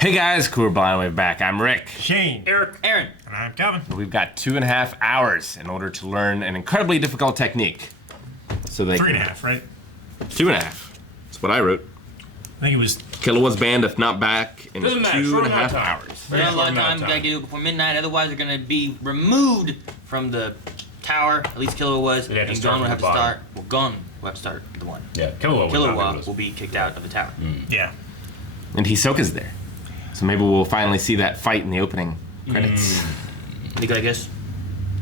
Hey guys, Kuro back. I'm Rick. Shane. Eric. Aaron. And I'm Kevin. We've got 2.5 hours in order to learn an incredibly difficult technique. So they 3.5, right? 2.5. That's what I wrote. I think it was. Kilowatt's banned if not back in Doesn't matter, short 2.5 amount of time. hours. We got a lot of time. We gotta get it before midnight. Otherwise, we're gonna be removed from the tower. At least Kilo was. They'd have to And start Gon will from have the to bottom. start. Well, Gon will have to start the one. Yeah, Kilowatt Will be kicked out of the tower. Yeah. And Hisoka's there. So maybe we'll finally see that fight in the opening credits. You good, I guess?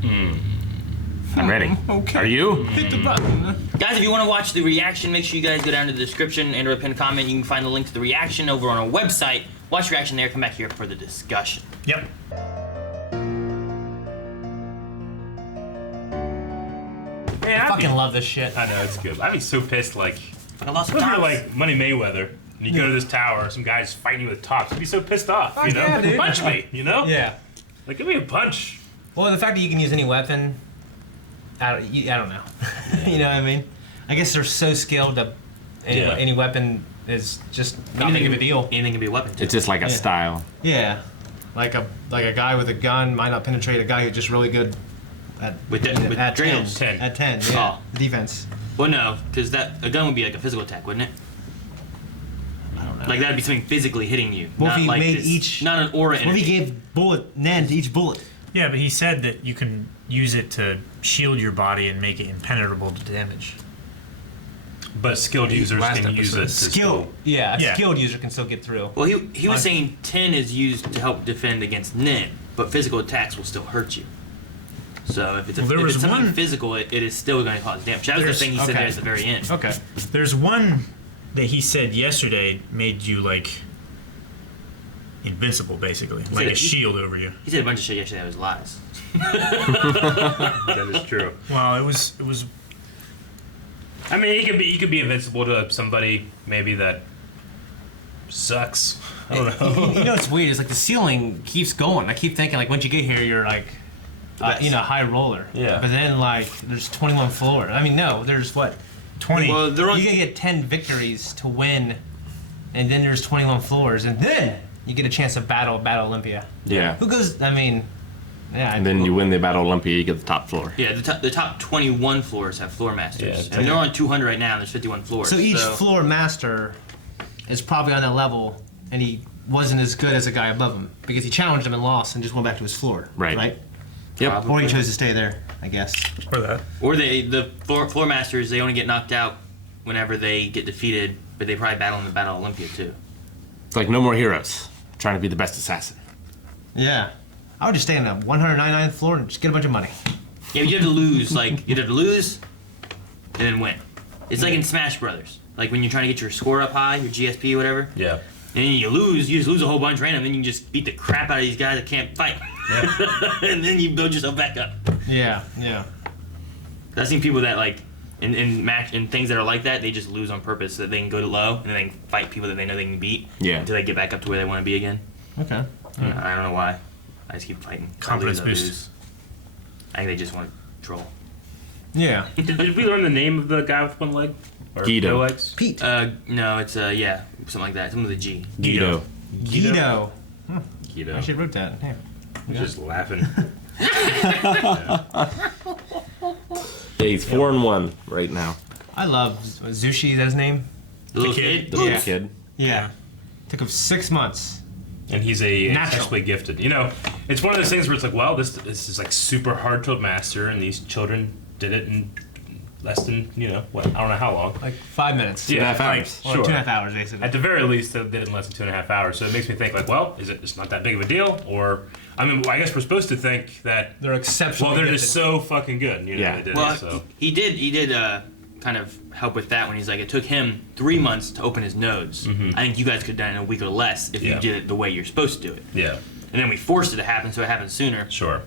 I'm ready. Okay. Are you? Hit the button. Guys, if you want to watch the reaction, make sure you guys go down to the description and or a pinned comment. You can find the link to the reaction over on our website. Watch the reaction there. Come back here for the discussion. Yep. Man, I fucking love this shit. I know, it's good. I'd be so pissed, like, I lost some if you're time. like Money Mayweather, and you go to this tower, some guy's fighting you with tops, I'd be so pissed off, you know? yeah, dude. Punch me, you know? Yeah. Like, give me a punch. Well, the fact that you can use any weapon, I don't know. You know what I mean? I guess they're so skilled that any weapon is just not big of a deal. Anything can be a weapon, too. It's just like a style. Yeah. Like a guy with a gun might not penetrate a guy who's just really good at With at drills. 10. At 10, yeah. Oh. Defense. Well, no, because a gun would be like a physical attack, wouldn't it? I don't know. Like that'd be something physically hitting you. What if not he like made this, each- not an aura What if energy. he gave Nan to each bullet? Yeah, but he said that you can use it to shield your body and make it impenetrable to damage. But skilled users Last can use it to Skill. Yeah, a Yeah. skilled user can still get through. Well, he was saying 10 is used to help defend against Nen, but physical attacks will still hurt you. So if it's, Well, there if was it's something one- physical, it is still going to cause damage. That was the There's- thing he said okay. there at the very end. Okay. There's one that he said yesterday made you like invincible, basically, like said a it- shield over you. He said a bunch of shit yesterday that was lies. That is true. Well, it was. I mean, he could be invincible to somebody maybe that sucks. I don't know. You know what's weird? It's like the ceiling keeps going. I keep thinking like once you get here, you're like, high roller. Yeah. But then like there's 21 floors. I mean, no, there's what? 20. Well, they're on. You can get 10 victories to win, and then there's 21 floors, and then you get a chance to battle Olympia. Yeah. Who goes? I mean, yeah. And then you win the Battle Olympia, you get the top floor. Yeah, the top 21 floors have floor masters. Yeah, and they're on 200 right now, and there's 51 floors. So each floor master is probably on that level, and he wasn't as good as a guy above him because he challenged him and lost and just went back to his floor. Right. Right. Yep. Or he chose to stay there, I guess. or that. Or the floor masters, they only get knocked out whenever they get defeated, but they probably battle in the Battle Olympia too. It's like no more heroes. Trying to be the best assassin. Yeah. I would just stay on the 199th floor and just get a bunch of money. Yeah, but you have to lose. Like you have to lose, and then win. It's like in Smash Brothers. Like when you're trying to get your score up high, your GSP or whatever, Yeah. and then you just lose a whole bunch random. Then you can just beat the crap out of these guys that can't fight, and then you build yourself back up. Yeah. Yeah. I've seen people that like in things that are like that, they just lose on purpose so that they can go to low and then they can fight people that they know they can beat Yeah. until they get back up to where they want to be again. Okay. I don't know why. I just keep fighting. Confidence I lose, I boost. lose. I think they just want to troll. Yeah. Did we learn the name of the guy with one leg? Or Guido. no legs? Pete. No, it's yeah, something like that. Something with a G. Guido. Guido. I Guido. actually wrote that. Here. I'm just laughing. Yeah, he's 4-1 right now. I love Zushi. Is that his name? The little kid. kid. The little Yeah. kid. Yeah. Took him 6 months. And he's a Natural. exceptionally gifted. You know, it's one of those things where it's like, well, this is like super hard to master, and these children did it in less than, I don't know how long. Like 5 minutes. 2.5 like, hours. Or sure. 2.5 hours, basically. At the very least, they did it in less than 2.5 hours. So it makes me think, like, well, is it just not that big of a deal? Or, I mean, I guess we're supposed to think that, They're exceptionally well, they're gifted. just so fucking good. Yeah. They did Well, it, so. he did kind of help with that when he's like, it took him 3 months to open his nodes. I think you guys could have done it in a week or less if Yeah. you did it the way you're supposed to do it. Yeah, And then we forced it to happen, so it happened sooner. sure.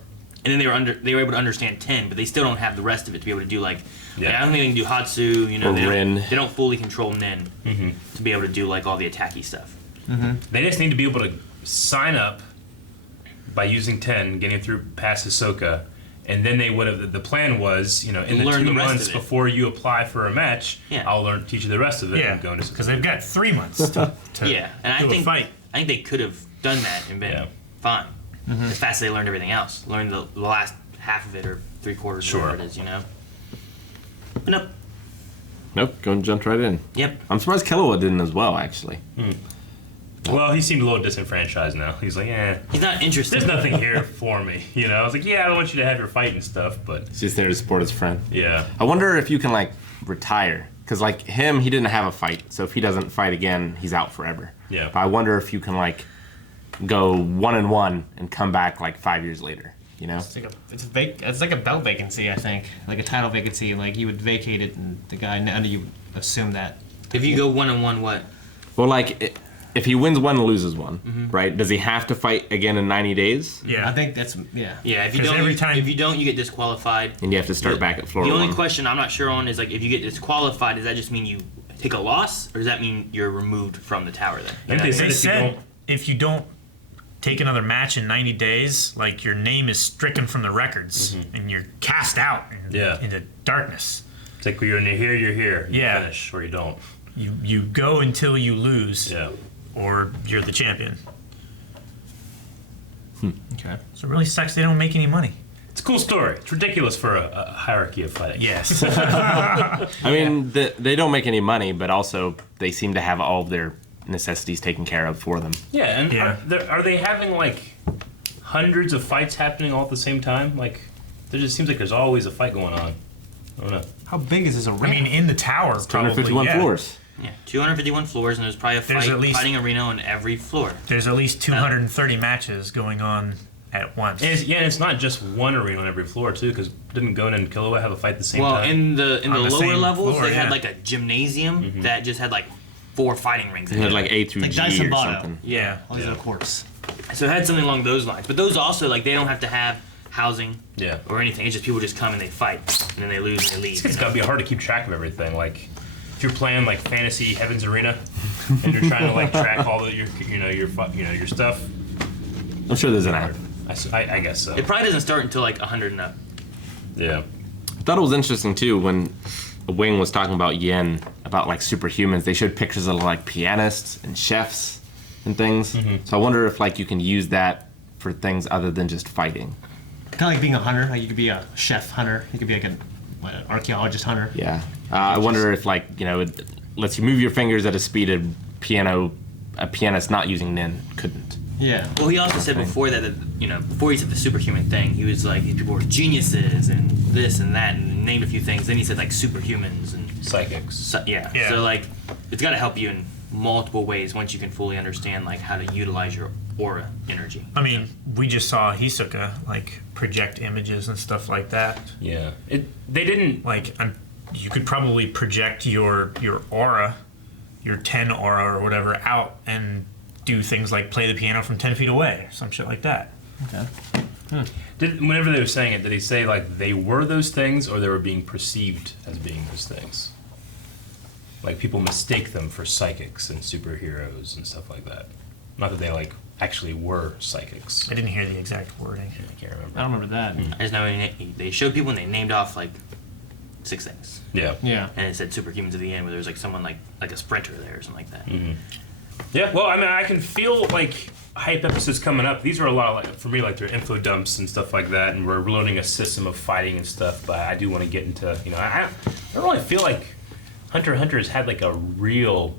And then they were able to understand 10, but they still don't have the rest of it to be able to do like. Yeah. I don't think they can do Hatsu. Or they Rin. they don't fully control Nen to be able to do like all the attacky stuff. They just need to be able to sign up by using 10, getting through past Hisoka, and then they would have. The plan was, in the Learn 2 the rest months of it. before you apply for a match, Yeah. I'll teach you the rest of it Yeah, and go into. because they've got 3 months to Yeah, and I do think a fight. I think they could have done that and been fine. As fast as they learned everything else. Learned the last half of it or 3/4 of whatever it is, you know? But nope. Nope, going jumped right in. Yep. I'm surprised Killua didn't as well, actually. Well, he seemed a little disenfranchised now. He's like, He's not interested. there's nothing here for me. You know, I was like, yeah, I don't want you to have your fight and stuff, but He's just there to support his friend. yeah. I wonder if you can, like, retire. Because, like, him, he didn't have a fight. So if he doesn't fight again, he's out forever. Yeah. But I wonder if you can, like, go 1-1 and come back, like, 5 years later. You know? It's like a belt vacancy, I think, like a title vacancy. Like you would vacate it, and the guy under you would assume that. If you go 1-1, what? Well, like, if he wins one and loses one, right? Does he have to fight again in 90 days? Yeah. I think that's Yeah, if you 'Cause don't, every time- if you don't, you get disqualified. And you have to start back at floor The only one. question I'm not sure on is like if you get disqualified, does that just mean you take a loss, or does that mean you're removed from the tower then? And they They If you said don't- if you don't take another match in 90 days, like your name is stricken from the records and you're cast out into darkness. It's like when you're here, you're here. You Yeah. finish, or you don't. You go until you lose, Yeah. or you're the champion. okay. So it really sucks they don't make any money. It's a cool story. It's ridiculous for a hierarchy of fighting. Yes. I mean, they don't make any money, but also they seem to have all of their necessities taken care of for them. Yeah, and Yeah. are they having like hundreds of fights happening all at the same time? Like, there just seems like there's always a fight going on. I don't know. How big is this arena? I mean, in the tower, probably, 251 yeah. floors. Yeah, 251 floors, and there's probably a There's at least- fighting arena on every floor. There's at least 230 matches going on at once. And it's not just one arena on every floor too, because didn't Gon and Killua have a fight at the same Well, time? in the On the lower same levels, floor, they had yeah. like a gymnasium that just had like 4 fighting rings. They in had it. like A through Like G Dyson or Botto. something. Yeah. All these other courts. So it had something along those lines. But those also, like, they don't have to have housing Yeah. or anything. It's just people just come and they fight, and then they lose and they leave. It's gotta be hard to keep track of everything. Like, if you're playing like Fantasy Heavens Arena, and you're trying to like track all of your stuff. I'm sure there's an app. I guess so. It probably doesn't start until like 100 and up. Yeah. I thought it was interesting too when Wing was talking about Yen, about like superhumans. They showed pictures of like pianists and chefs and things. So I wonder if like you can use that for things other than just fighting. Kind of like being a hunter. Like you could be a chef hunter. You could be like an archaeologist hunter. Yeah. I wonder if like, you know, it lets you move your fingers at a speed a pianist not using Nin couldn't. Yeah. Well, he also said before that, before he said the superhuman thing, he was like, these people were geniuses and this and that, and named a few things. Then he said like superhumans and Psychics. yeah. Yeah. So like, it's got to help you in multiple ways once you can fully understand like how to utilize your aura energy. I mean, we just saw Hisoka like project images and stuff like that. Yeah. They didn't. Like, you could probably project your aura, your 10 aura or whatever, out and do things like play the piano from 10 feet away, or some shit like that. Okay. Whenever they were saying it, did he say like they were those things or they were being perceived as being those things? Like people mistake them for psychics and superheroes and stuff like that. Not that they like actually were psychics. I didn't hear the exact wording. I can't remember. I don't remember that. I just know they showed people and they named off like 6 things. Yeah. Yeah. And it said superhumans at the end where there was like someone like a sprinter there or something like that. Yeah, well, I mean, I can feel like hype episodes coming up. These are a lot, like for me, like they're info dumps and stuff like that, and we're learning a system of fighting and stuff. But I do want to get into, I don't really feel like Hunter x Hunter has had like a real,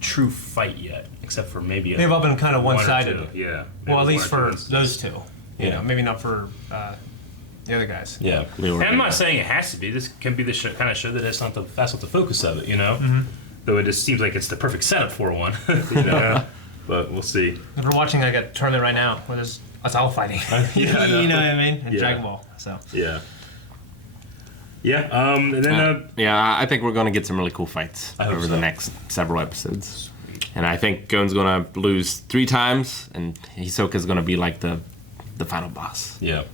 true fight yet, except for maybe They've all been kind of one or one-sided. two. Yeah. Well, at Maybe least one or for two instances. those two. You Yeah. know, maybe not for the other guys. Yeah, Leo and I'm Ortega. not saying it has to be. This can be the kind of show that that's not the focus of it, Though it just seems like it's the perfect setup for one, But we'll see. We're watching like a tournament right now where there's us all fighting. Yeah, I know. You know what I mean? In Yeah. Dragon Ball. So. Yeah. Yeah. And then Yeah, I think we're going to get some really cool fights I hope over so. the next several episodes. And I think Gon's going to lose 3 times, and Hisoka's going to be like the final boss. yeah, What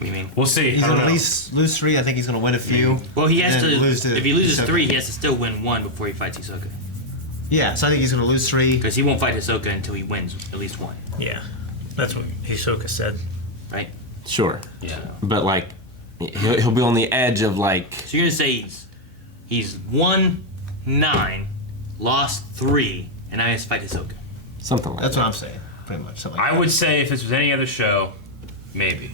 do you mean? we'll see. He's I don't gonna at know. least lose 3. I think he's gonna win a few. Well, he has and to then lose to if he loses Hisoka. 3, he has to still win 1 before he fights Hisoka. Yeah, so I think he's gonna lose 3. Because he won't fight Hisoka until he wins at least 1, Yeah, that's what Hisoka said. right? Sure. Yeah. But like, he'll be on the edge of like, So you're gonna say he's won 9, lost 3, and now he has to fight Hisoka. Something like That's that. what I'm saying. Pretty much. Something like I would say if this was any other show, maybe.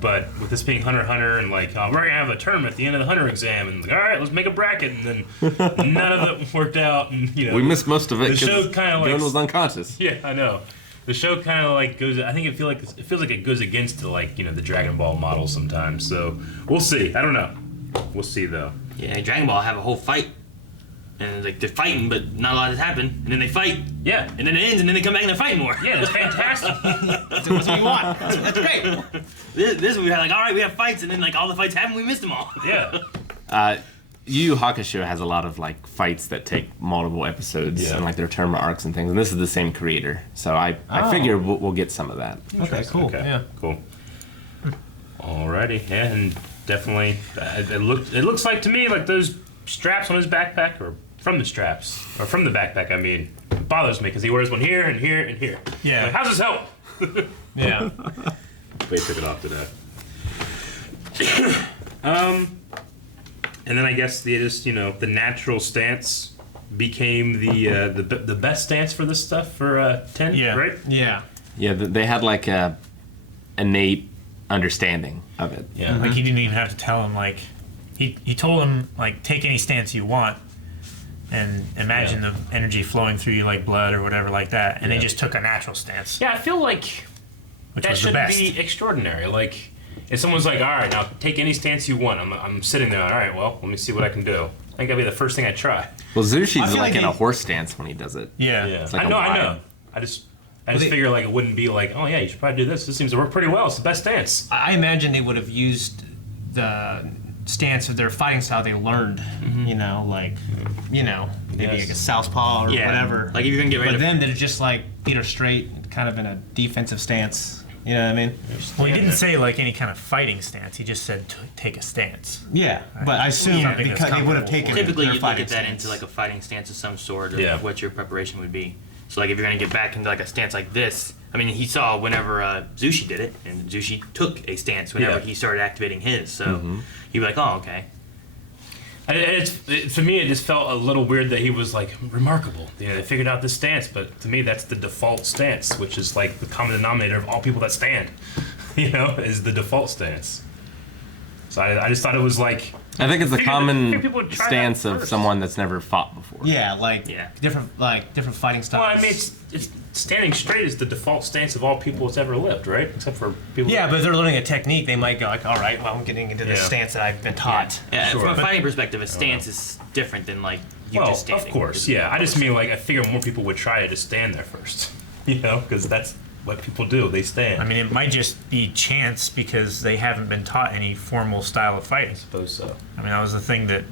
But with this being Hunter x Hunter and like, we're gonna have a tournament at the end of the Hunter exam, and like, all right, let's make a bracket, and then none of it worked out, and We missed most of it The because show kind of like Gun was unconscious. Yeah, I know. The show kind of like goes. I think it feels like it goes against the the Dragon Ball model sometimes. So we'll see. I don't know. We'll see though. Yeah, Dragon Ball have a whole fight, and like they're fighting, but not a lot has happened, and then they fight, Yeah. and then it ends, and then they come back and they're fighting more. Yeah, that's fantastic. That's what you want. That's great. This we had like, all right, we have fights, and then like all the fights happen, we missed them all. Yeah. Yu Yu Hakusho has a lot of like fights that take multiple episodes Yeah. and like their tournament arcs and things, and this is the same creator, so I figure we'll get some of that. Okay, cool. Okay. Yeah. Cool. Alrighty. Yeah, and definitely, it looks like to me like those straps on his backpack are from the straps or from the backpack. I mean, it bothers me because he wears one here and here and here. Yeah. Like, how's this help? Yeah. They took it off today. And then I guess the natural stance became the best stance for this stuff for 10, Yeah. right? Yeah. Yeah, they had like a innate understanding of it. Yeah. Like he didn't even have to tell him. Like he told him like take any stance you want, and imagine the energy flowing through you like blood or whatever like that. And they just took a natural stance, Yeah, I feel like which that was the should best. be extraordinary. Like, if someone's like, all right, now take any stance you want. I'm sitting there, all right, well, let me see what I can do. I think that'd be the first thing I'd try. Well, Zushi's I like, feel like in a he- horse stance when he does it. Yeah. It's like I a know. lion. I just figure like it wouldn't be like, oh yeah, you should probably do this. This seems to work pretty well. It's the best stance. I imagine they would have used the stance of their fighting style they learned. You know, like, maybe Yes. like a southpaw or Yeah. whatever. Like if you're gonna get ready But to then they're just like feet are straight, kind of in a defensive stance. You know what I mean? Well, he didn't say like any kind of fighting stance. He just said take a stance. Yeah, but I assume Something that's because they would have comfortable taken for typically their you'd look fighting at that stance. into like a fighting stance of some sort of Yeah. what your preparation would be. So like if you're gonna get back into like a stance like this, I mean he saw whenever Zushi did it, and Zushi took a stance whenever Yeah. he started activating his. So he'd be like, oh okay. For me, it just felt a little weird that he was like remarkable. They figured out this stance, but to me, that's the default stance, which is like the common denominator of all people that stand. Is the default stance. So I just thought it was like. I think it's a Figured common people would try that stance of first. someone that's never fought before. Yeah, like Yeah. different fighting styles. Well, I mean, it's standing straight is the default stance of all people that's ever lived, right? Except for people. yeah, but if they're learning a technique, they might go like, all right, well, I'm getting into this Yeah. stance that I've been taught. Yeah, Sure. from a But- fighting perspective, a stance is different than like you well, just standing. of course, yeah. I just mean like I figure more people would try to just stand there first, because that's what people do. They stand. I mean, it might just be chance because they haven't been taught any formal style of fighting. I suppose so. I mean, that was the thing that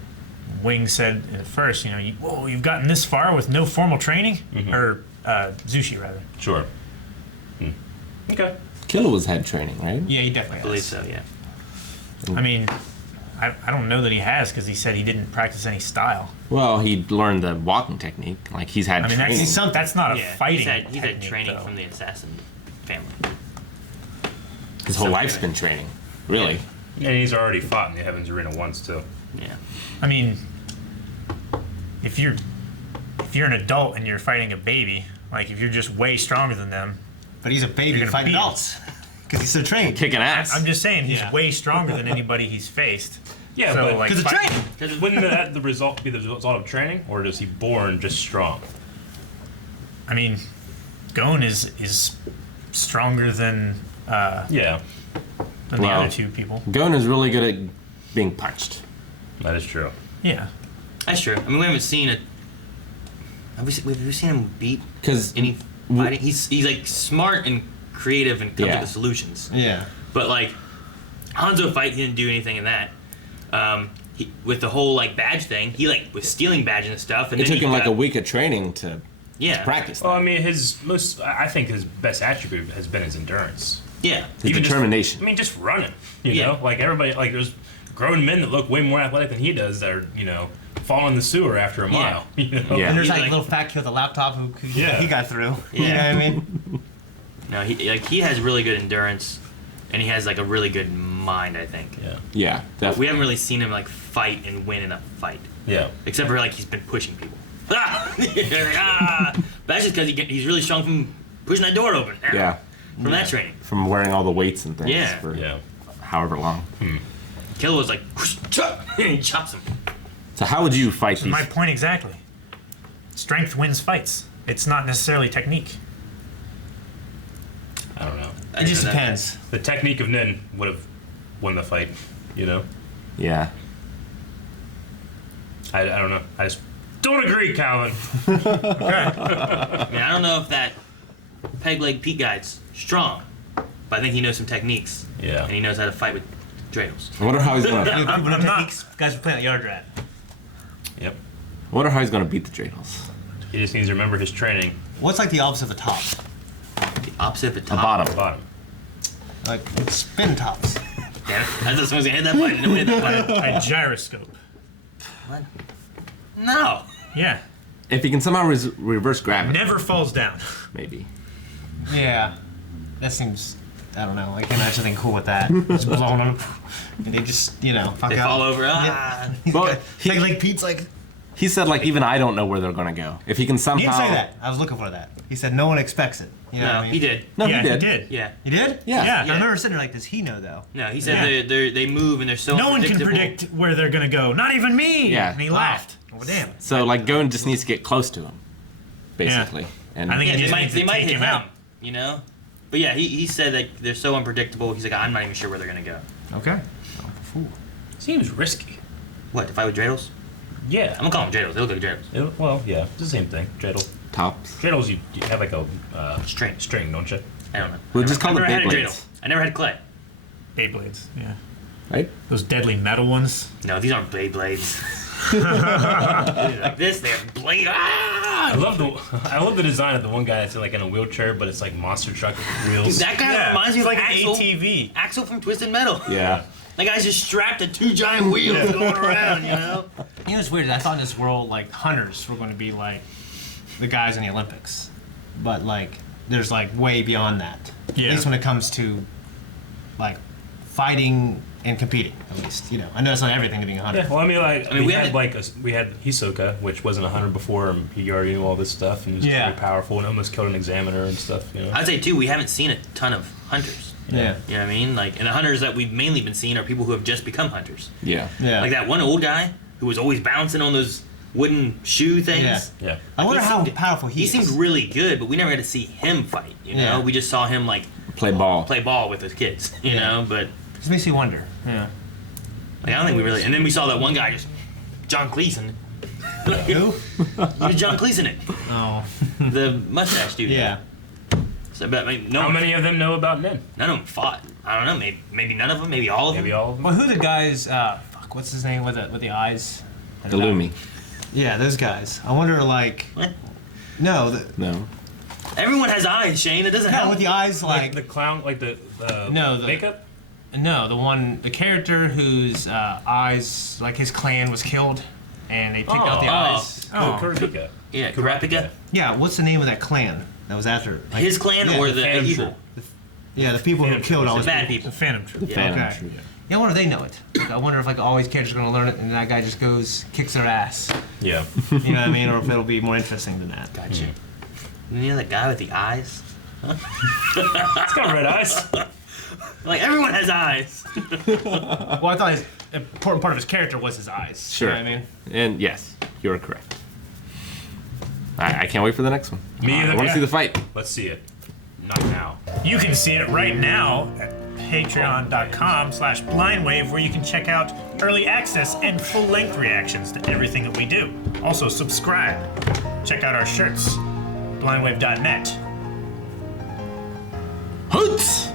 Wing said at first. You've gotten this far with no formal training, or Zushi rather. Sure. Okay. Killa's had training, right? Yeah, he definitely I believe has. so. Yeah. I mean, I don't know that he has because he said he didn't practice any style. Well, he learned the walking technique. Like he's had I mean, training. that's not a Yeah. fighting. He's had technique, training though. from the assassin family. His whole life's been training. Really. And he's already fought in the Heavens Arena once too. Yeah. I mean, if you're an adult and you're fighting a baby, like if you're just way stronger than them, But he's a baby You're gonna fighting beat him. adults because he's so trained. Kicking ass. I'm just saying he's Yeah. way stronger than anybody he's faced. Yeah, So, but like, Because of fighting- training. wouldn't that the result be the result of training, or is he born just strong? I mean, Gon is stronger than Yeah, the Well, other two people. Gon is really good at being punched. that is true. Yeah. That's true. I mean, we haven't seen it. Have we seen him beat Because any fighting? He's like smart and creative and comes Yeah. up with solutions. Yeah. But like Hanzo fight, he didn't do anything in that. With the whole like badge thing, he like was stealing badges and stuff. And it then took he him like got- a week of training to yeah practice Well, I that. mean, I think his best attribute has been his endurance. Yeah. His Even just- determination. I mean, just running. You Yeah. know, like everybody, like there's grown men that look way more athletic than he does that are, fall in the sewer after a mile. You know? Yeah. And there's He's that like- little fat kid with a laptop who Yeah. he got through. You Yeah. know what I mean? No, he has really good endurance, and he has like a really good mind. I think. Yeah. Yeah, We definitely. haven't really seen him like fight and win in a fight, Yeah. except for like he's been pushing people. Ah! You're like, ah! But that's just because he's really strong from pushing that door open. Yeah. From that training. From wearing all the weights and things Yeah. for however long. Killer was like, whoosh, chop, and he chops him. So how would you fight these? My point exactly. Strength wins fights. It's not necessarily technique. I don't know. It just depends. The technique of Nin would have won the fight, you know? Yeah. I don't know. I just don't agree, Calvin. I mean, I don't know if that peg leg Pete guy's strong, but I think he knows some techniques. Yeah. And he knows how to fight with dreidels. I wonder how he's gonna. People know techniques. Guys were playing at yard rat. Yep. I wonder how he's gonna beat the dreidels. He just needs to remember his training. What's like the opposite of a top? The opposite of the The top. bottom. Bottom. Like spin tops. Damn it. I thought someone was going to hit that button. No, hit that button. A gyroscope. What? No. Yeah. If he can somehow reverse gravity, Never falls down. maybe. Yeah, that seems. I don't know. I can't imagine anything cool with that. Just blowing on, and they just fuck They out. fall over. Yeah. But Like Pete's like. he said like even I don't know where they're gonna go. If he can somehow. He didn't say that. I was looking for that. He said no one expects it. You know what No, I mean? he did. No, Yeah, he did. he did. Yeah. He did? Yeah. Yeah. I remember sitting there like, does he know though? No, he said Yeah. they move and they're so No one can unpredictable. predict where they're gonna go. Not even me. Yeah. And he laughed. Oh damn. So like Gon just needs to get close to him, basically. And I think Yeah, he they just might, needs they to might take hit him him, out. you know? But yeah, he said that they're so unpredictable. He's like, I'm not even sure where they're going to go. Okay. Seems risky. What, to fight with dreidels? Yeah. I'm going to call them dreidels. They look like dreidels. Well, yeah. It's the same thing. Dreidel. tops. Dreidels, you have like a String, don't you? I don't know. We'll I just call never them had a Beyblades. dreidel. I never had clay. Beyblades. Yeah. Right? Those deadly metal ones. No, these aren't Beyblades. Like this, they have blade. Ah! I love the design of the one guy that's like in a wheelchair, but it's like monster truck wheels. That guy reminds me of like Axel, an ATV. Axel from Twisted Metal. Yeah. That guy's just strapped to two giant wheels going around, you know? You know what's weird? I thought in this world, like, hunters were going to be like the guys in the Olympics, but like, there's like way beyond that. Yeah. At least when it comes to like fighting and competing. At least I know it's not everything to being a hunter. Yeah, well, I mean, we we had- had Hisoka, which wasn't a hunter before, and he already knew all this stuff, and he was Yeah. very powerful, and almost killed an examiner and stuff. You know. I'd say, too, we haven't seen a ton of hunters. Yeah. You know what I mean? Like, and the hunters that we've mainly been seeing are people who have just become hunters. Yeah. Yeah. Like that one old guy who was always bouncing on those wooden shoe things. Yeah. Yeah. I wonder He how seemed- powerful he is. seemed really good, but we never got to see him fight. You know, Yeah. we just saw him like Play ball. play ball with his kids. You Yeah. know, but It makes you wonder. Yeah. like, I don't think we really. And then we saw that one guy just John Cleese. Who? He was John Cleese in it, Oh. the mustache dude. Yeah. So, but I mean, no, How many of them know about Nin? none of them fought. I don't know. Maybe none of them. Maybe all of them. Maybe all of them. Well, who the guys? What's his name with the eyes? The Lumi. Yeah, those guys. I wonder, like. What? No, No. Everyone has eyes, Shane. It doesn't no, help. with the eyes, Like like. the clown, like the No, the- makeup. No, the character whose eyes, like his clan was killed, and they picked out the Oh. eyes. Oh. Kurapika. Yeah, Kurapika. Yeah, what's the name of that clan that was after? Like, His clan yeah, or the the Phantom evil? Troop. Yeah, the people who Phantom killed Troop. all The those bad people. people. The Phantom Troop. Phantom Okay. Troop. Yeah, I wonder if they know it. Like, I wonder if like all these characters are gonna learn it, and that guy just goes kicks their ass. Yeah. You know what I mean? Or if it'll be more interesting than that. Gotcha. You know that guy with the eyes? It's got red eyes. Like everyone has eyes. Well, I thought his important part of his character was his eyes. Sure. You know what I mean? And yes, you're correct. I can't wait for the next one. Me either. I want to Yeah. see the fight. Let's see it. Not now. You can see it right now at patreon.com/blindwave, where you can check out early access and full-length reactions to everything that we do. Also, subscribe. Check out our shirts, blindwave.net. Hoots!